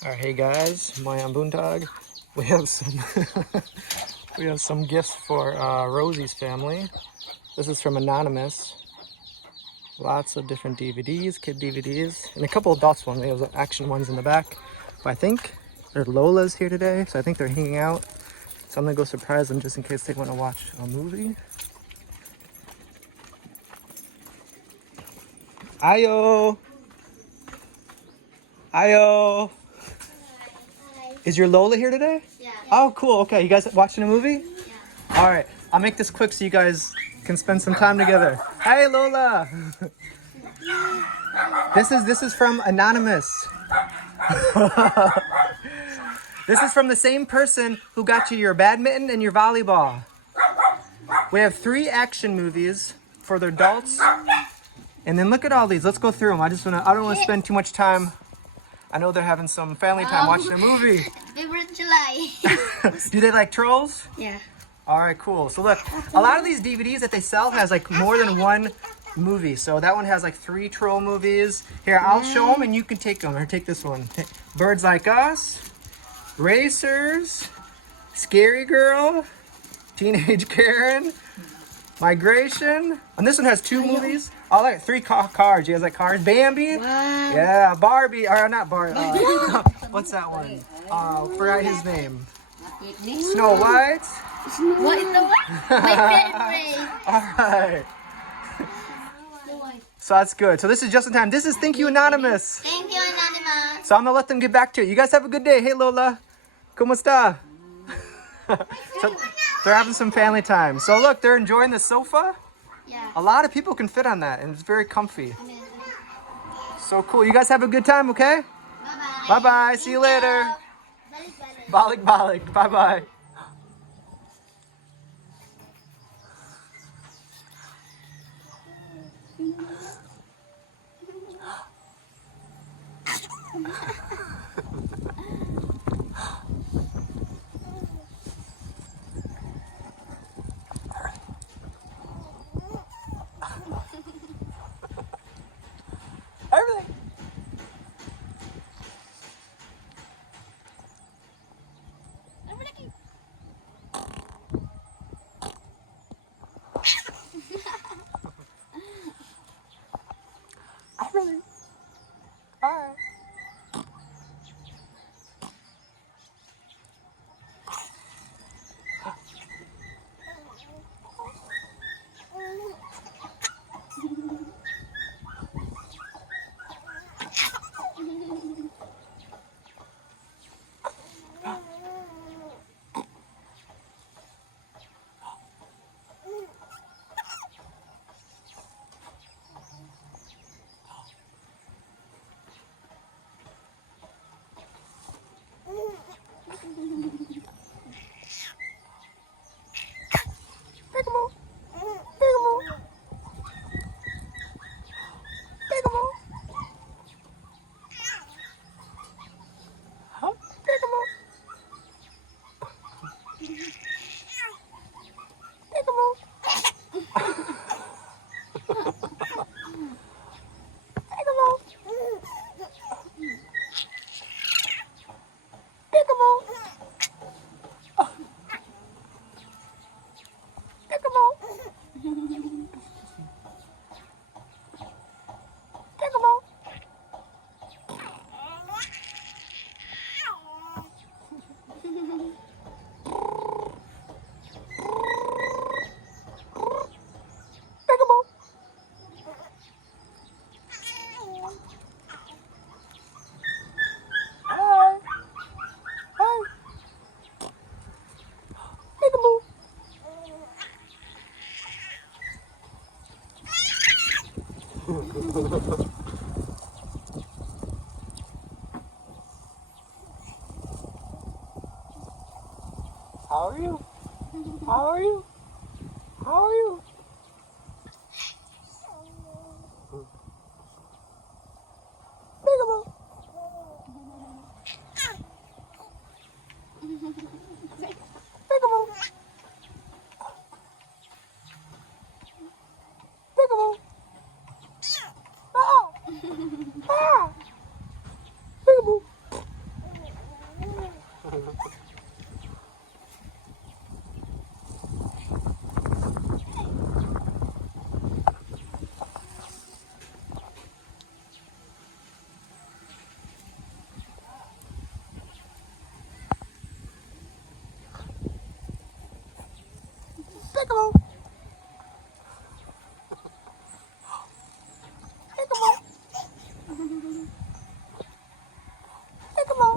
Alright, hey guys, Mayan Buntag. We have some we have some gifts for Rosie's family. This is from Anonymous. Lots of different DVDs, kid DVDs, and a couple adults ones. We have action ones in the back. But I think Lola's here today, so I think they're hanging out. So I'm gonna go surprise them just in case they want to watch a movie. Ayo! Ayo! Is your Lola here today? Yeah. Oh, cool. Okay, you guys watching a movie? Yeah. All right, I'll make this quick so you guys can spend some time together. Hey, Lola. This is from Anonymous. This is from the same person who got you your badminton and your volleyball. We have 3 action movies for the adults, and then look at all these. Let's go through them. I don't want to spend too much time. I know they're having some family time watching a movie. Favorite July. Do they like trolls? Yeah. All right, cool. So look, a lot of these DVDs that they sell has like more than one movie. So that one has like 3 troll movies. Here, I'll show them and you can take them. Or take this one. Birds Like Us, Racers, Scary Girl, Teenage Karen, Migration. And this one has 2 movies. All like 3 cars. You guys like cars? Bambi? Wow. Yeah, Barbie. Or not Barbie. What's that one? Forgot his name. Snow White. What is the one? My favorite. All right. So that's good. So this is just in time. This is Thank You Anonymous. Thank you, Anonymous. So I'm gonna let them get back to it. You guys have a good day. Hey Lola. Kumusta? So they're having some family time. So look, they're enjoying the sofa. Yeah. A lot of people can fit on that and it's very comfy. So cool. You guys have a good time, okay? Bye-bye. Bye-bye. See you later. Balik balik. Bye-bye. Everything. Everything. All right. Peekaboo. Peekaboo. Peekaboo. Huh? Peekaboo. Peekaboo. Peekaboo. Peekaboo. Peekaboo. Peekaboo. Peekaboo. Hi. Hi. Peekaboo. How are you? How are you? How are you? Peekaboo. Peekaboo. Peekaboo. Ah. Ah. Peekaboo. Peekaboo. Peekaboo. Peekaboo.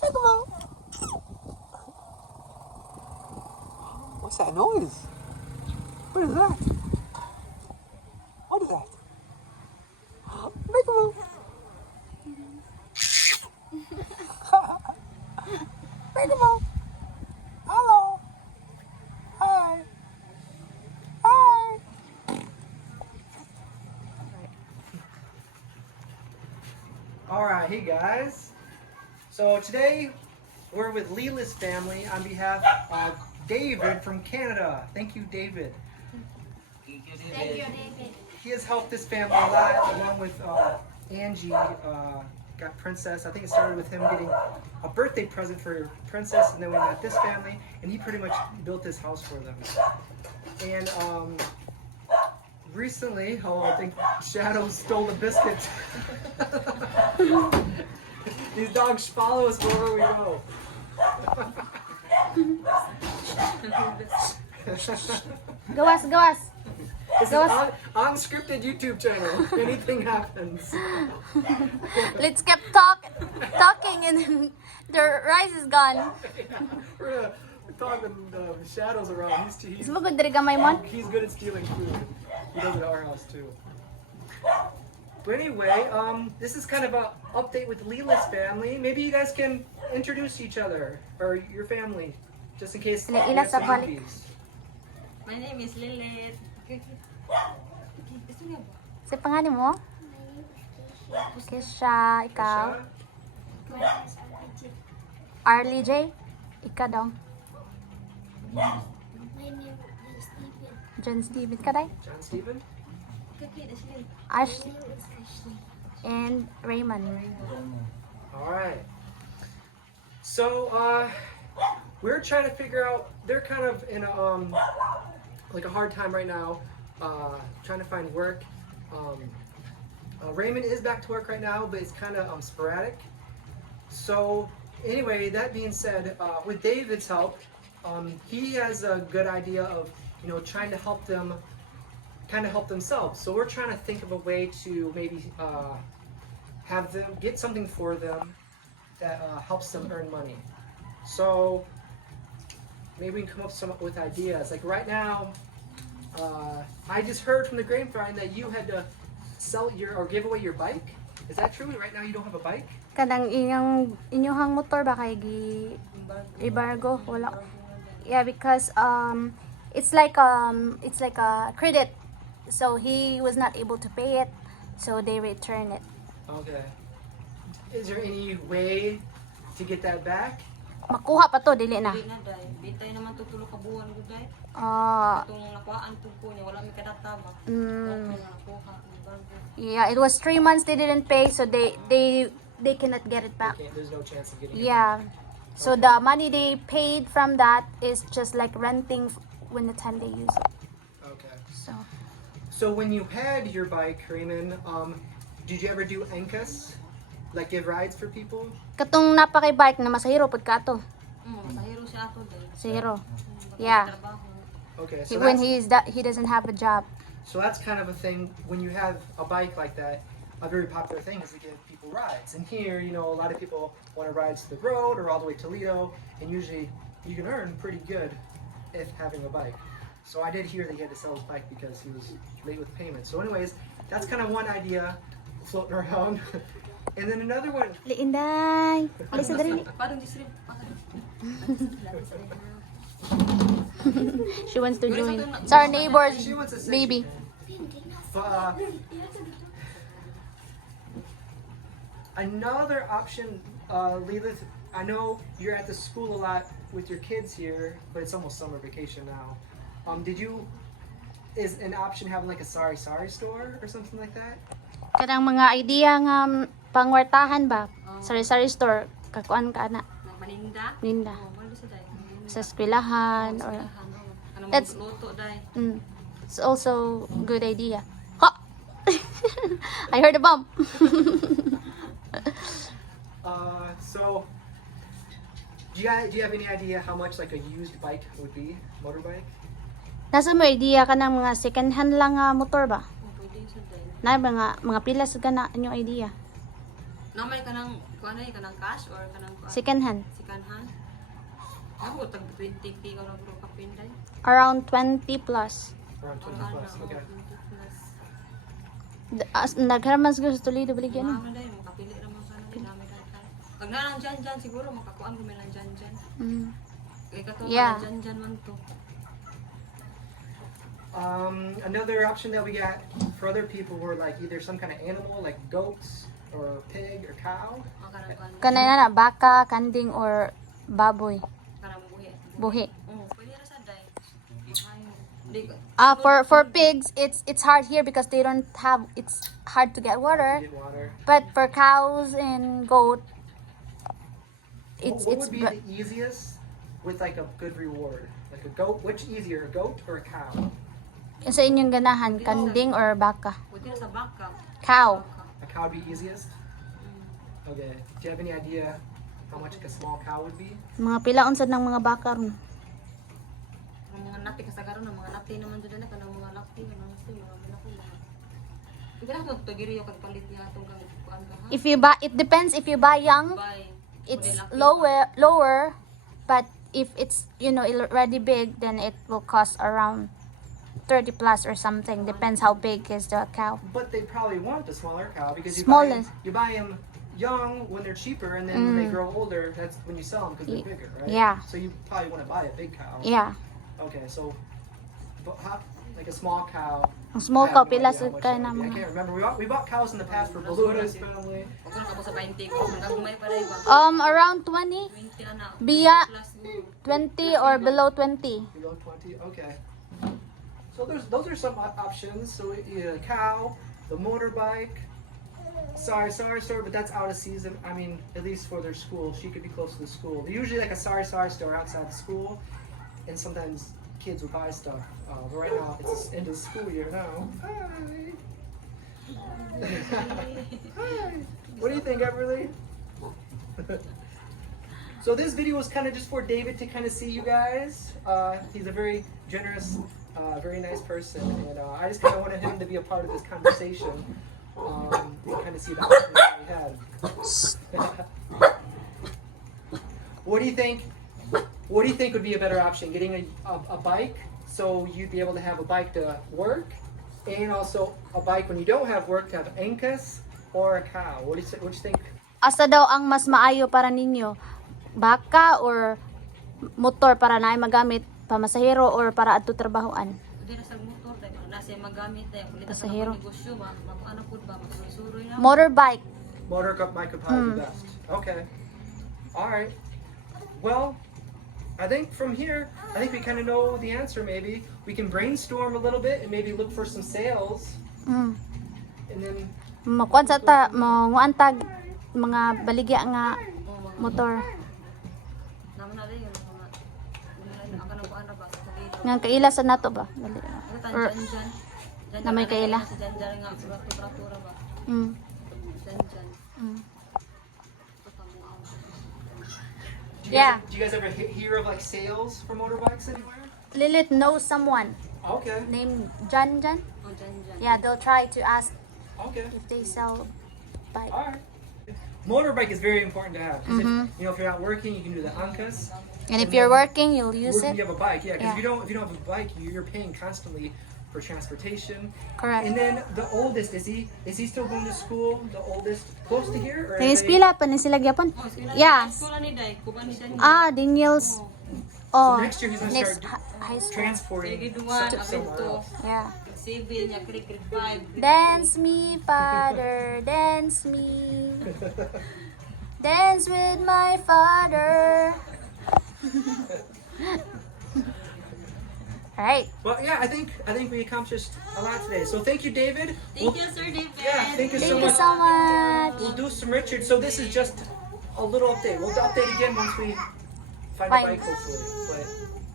Peekaboo. What's that noise? What is that? What is that? Peekaboo. Peekaboo. Hello. Hi. Hi. All right, hey guys. So today we're with Leleth's family on behalf of David from Canada. Thank you, David. Thank you, David. He has helped this family a lot, along with Angie. Got Princess. I think it started with him getting a birthday present for Princess, and then we met this family, and he pretty much built this house for them. And recently, I think Shadow stole the biscuit. These dogs follow us wherever we go. Gawas, gawas. This is unscripted YouTube channel. Anything happens. Let's keep talking and then the rice is gone. We're talking Shadows around. He's Sumugod diri gamay mon. He's good at stealing food. He does it at our house too. But anyway, this is kind of an update with Leleth's family. Maybe you guys can introduce each other or your family, just in case. Ila you have sa some balik. newbies. My name is Leleth. Sa pangalan mo? Kesha, ikaw. Kesha? Arlie J. Ikaw daw. My name is Stephen. John Steven ka day. John Stephen? Ashley. And Raymond. Alright. So, we're trying to figure out, they're kind of in a, like a hard time right now, trying to find work. Raymond is back to work right now, but it's kind of sporadic. So, anyway, that being said, with David's help, he has a good idea of, trying to help them kind of help themselves. So we're trying to think of a way to maybe have them get something for them that helps them earn money. So maybe we can come up with ideas. Like right now, I just heard from the grapevine that you had to sell or give away your bike. Is that true? Right now you don't have a bike? Kadang inyong motor ba kay ibargo wala. Yeah, because it's like a credit. So he was not able to pay it, so they return it. Okay. Is there any way to get that back? Makuha pa to, dili na. Hindi na day. Bitay naman to tulo ka buwan ko day. Itong nakuhaan to ko niya, wala may kadatama. Nakuha, Yeah, it was 3 months they didn't pay, so they cannot get it back. There's no chance of getting it Yeah. So the money they paid from that is just like renting when the time they use it. Okay. So when you had your bike, Raymond, did you ever do NCAS? Like give rides for people? katong napakay bike na masahiro pud kato. Masahiro siya ato day. Zero. Yeah. Okay. So When that's, he doesn't have a job. so that's kind of a thing when you have a bike like that. A very popular thing is to give people rides. And here, a lot of people want to ride to the road or all the way to Toledo, and usually you can earn pretty good if having a bike. So I did hear that he had to sell his bike because he was late with payment. So anyways, that's kind of one idea floating around. And then another one. Liinday. Alisa dali. Parang distrib. She wants to join. It's our neighbor's She wants to say baby. Another option, Leleth, I know you're at the school a lot with your kids here, but it's almost summer vacation now. Is an option having like a sari store or something like that? Kadang mga idea nga pangwartahan ba? Sari-sari store. Kakuan ka na. Maninda. Ninda. Malo sa day. Sa eskwelahan or That's- Luto day. It's also good idea. Ha! I heard a bump. So, Do you have any idea how much like a used bike would be, motorbike? Nasa mo idea ka ng mga second hand lang nga motor ba? Oh, pwede sa day. Na mga pilas ka na inyong idea. Namay ka ng, ka ng cash or ka ng Second hand. second hand? Ako, tag 20k ka na bro kapinday. Around 20 plus. Around 20 plus. Okay. 20 plus. Nagharamang siguro sa Toledo baligyan. Mga day, makapili naman sana. Dami ka. Pag na lang dyan, siguro makakuan ko may lang dyan. Mm. Kaya ka to, Yeah. dyan man to. Another option that we got for other people were like either some kind of animal like goats or pig or cow. Kanay na baka, kanding or baboy. Karang buhi. Buhi. Pwede na sa day. For pigs, it's hard here because they don't have, it's hard to get water. Get water. But for cows and goat, What would be the easiest with like a good reward? Like a goat, which easier, a goat or a cow? sa inyong ganahan, kanding or baka? Pwede na sa baka. Cow. A cow would be easiest? Okay. Do you have any idea how much like a small cow would be? Mga pila unsad ng mga baka ron. Ang mga napi kasagaron ng mga napi naman dyan na kanang mga napi mga napi mga napi mga. Pwede na kung tagiri yung kapalit niya itong kuan ka ha. If you buy, it depends if you buy young, Bye. it's lower, but if it's already big, then it will cost around 30 plus or something. Depends how big is the cow. But they probably want the smaller cow because Smallest. you buy them young when they're cheaper, and then when they grow older, that's when you sell them because they're bigger, right? Yeah. So you probably want to buy a big cow. Yeah. Okay, so like a small cow. Ang small I cow have no pila idea sa how much kaya that na would be. I mga. can't remember. We bought cows in the past for Balloon's family. Huwag ko na kapos sa 20 ko. Nagagumay pa rin ba? Around 20, 20 anak. Biya. Plus mo. 20 or below 20. Below 20. Okay. So those are some options. So a cow, the motorbike. Sorry, but that's out of season. I mean, at least for their school, she could be close to the school. They're usually like a sorry store outside the school, and sometimes kids will buy stuff. But right now it's into the school year now. Hi. Hi. What do you think, Everly? So this video was kind of just for David to kind of see you guys. He's a very generous, very nice person, and I just kind of wanted him to be a part of this conversation. And kind of see the options that we had. What do you think? What do you think would be a better option? Getting a bike, so you'd be able to have a bike to work, and also a bike when you don't have work to have angkas, or a cow. What do you think? Asa daw ang mas maayo para ninyo? Baka or motor para na magamit pamasahero or para adto trabahoan? Pwede na sa motor. Nasa magamit tayo. Kulita sa Pasahero. mga negosyo. Ano po ba? Magsusuroy na. Motorbike. Motorbike would probably be best. Okay. All right. Well, I think from here, I think we kind of know the answer. Maybe we can brainstorm a little bit and maybe look for some sales, and then Makuan sa ta, manguantag mga baligya nga motor. Naman na rin yung mga. Ang kanang ba? Sa Toledo. Nga kaila sa nato ba? Dali. Or, Dyan. na may kaila. Dyan nga. Siguratura ba? mm, Dyan. mm. do you guys ever hear of like sales for motorbikes anywhere? Leleth knows someone Okay. named Jan. O dyan. Yeah, they'll try to ask Okay. if they sell bike. All right. Motorbike is very important to have. 'Cause if you're not working, you can do the angkas. And if you're working, you'll use Working, it. you have a bike, yeah. Because Yeah. if you don't have a bike, you're paying constantly for transportation. Correct. And then the oldest, is he still going to school? The oldest, close to here, or Nangis pila pa ni sila gyapon? Yes. Skola ni Day. Kuba ni Day. Daniels. Oh, next year he's gonna next start high school. transporting Sige, duwan. somewhere Abento. else. Yeah. Civil niya. Grade 5. Dance me, father, dance me. Dance with my father. Alright. Well, yeah, I think we accomplished a lot today. So thank you, David. Thank you, Sir David. Yeah, thank you so Thank you much. so much. We'll do some Richard. So this is just a little update. We'll update again once we find a Fine. bike, hopefully. But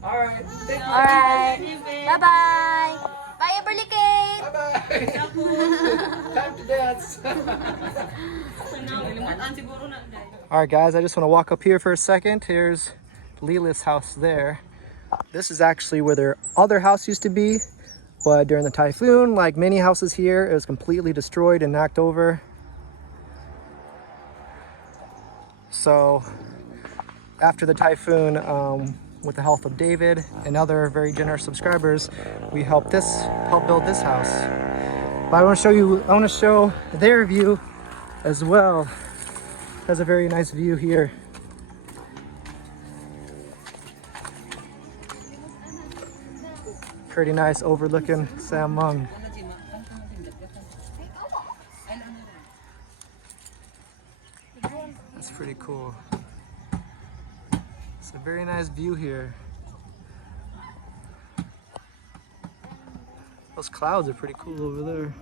all right, thank you. Alright. Bye-bye. Bye, Everly Kate. Bye bye. have to dance. Limutan siguro na. All right, guys, I just want to walk up here for a second. Here's Leleth's house there. This is actually where their other house used to be, but during the typhoon, like many houses here, it was completely destroyed and knocked over. So after the typhoon, with the help of David and other very generous subscribers, we helped build this house. But I want to show their view as well. Has a very nice view here. Pretty nice overlooking Samung. That's pretty cool. It's a very nice view here. Those clouds are pretty cool over there.